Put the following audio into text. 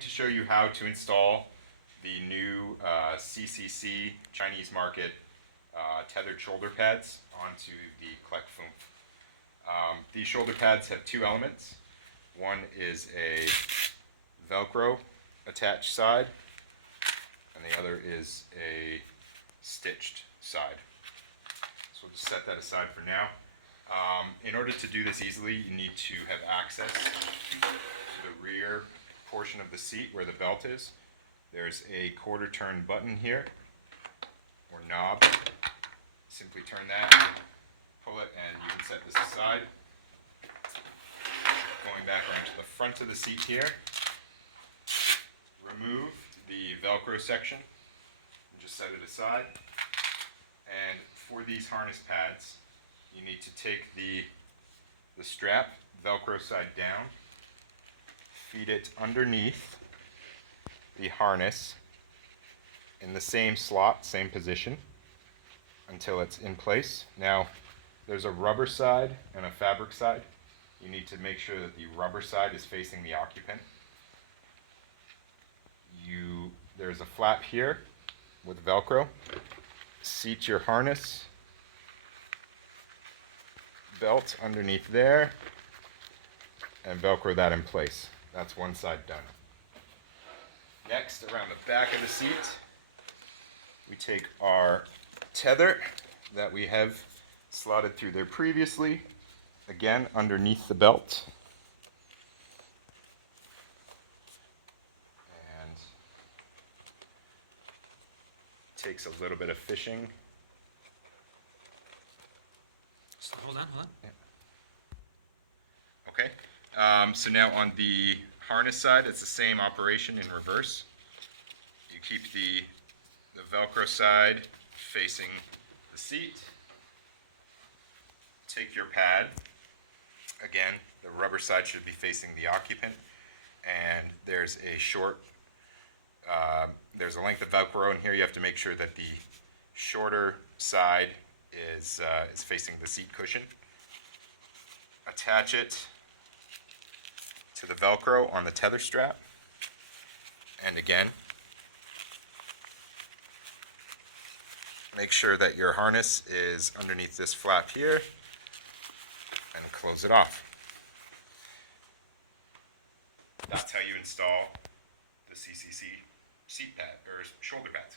to show you how to install the new CCC Chinese market tethered shoulder pads onto the Kleck Foomph. These shoulder pads have two elements. One is a Velcro attached side, and the other is a stitched side. So we'll just set that aside for now. In order to do this easily, you need to have access to the rear portion of the seat where the belt is. There's a quarter turn button here, or knob. Simply turn that, pull it, and you can set this aside. Going back around to the front of the seat here, remove the Velcro section and just set it aside. And for these harness pads, you need to take the strap, Velcro side down, feed it underneath the harness in the same slot, same position, until it's in place. Now, there's a rubber side and a fabric side. You need to make sure that the rubber side is facing the occupant. There's a flap here with Velcro. Seat your harness belt underneath there and Velcro that in place. That's one side done. Next, around the back of the seat, we take our tether that we have slotted through there previously, again underneath the belt. And takes a little bit of fishing. So hold on. Yeah. Okay, so now on the harness side, it's the same operation in reverse. You keep the Velcro side facing the seat. Take your pad. Again, the rubber side should be facing the occupant. And there's a length of Velcro, and here you have to make sure that the shorter side is facing the seat cushion. Attach it to the Velcro on the tether strap, and again, make sure that your harness is underneath this flap here, and close it off. That's how you install the CCC seat pad or shoulder pads.